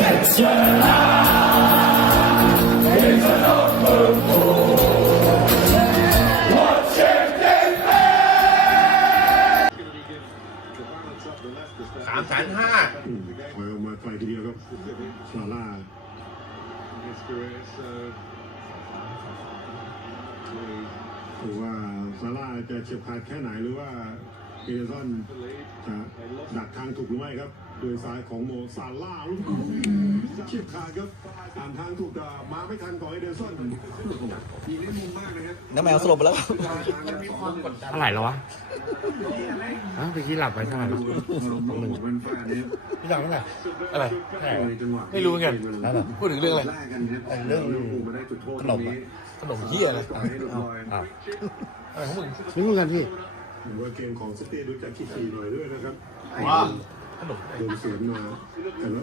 สามแสนห้าอืมถอยออกมาไกลทีเดียวครับซาร่าหรือว่าซาร่าจะเฉียบขาดแค่ไหนหรือว่าเอเดอร์สันจะดักทางถูกหรือไม่ครับ โดยซ้ายของโมซาร่าลูกเฉียบขาดครับตามทางถูกแต่มาไม่ทันของเอเดอร์สันยิงได้มุมมากนะครับน้ำแมวสลบไปแล้วเท่าไหร่แล้ววะฮะไปกี้หลับไปเท่าไหร่แล้วหนึ่งมันฟาดเนี่ยพี่หลับเท่าไหร่อะไรในจังหวะไม่รู้ไงนั่นน่ะพูดถึงเรื่องอะไรแรกกันครับเรื่องมาได้จุดโทษขนมอะขนมเหี้ยอะไรปล่อยให้หลุดลอยอ้าวอะไรของมึงไม่รู้กันพี่ผมว่าเกมของสเตย์ดูจากขี้ๆหน่อยด้วยนะครับว่า ขนม โดนสวนมาแต่ละ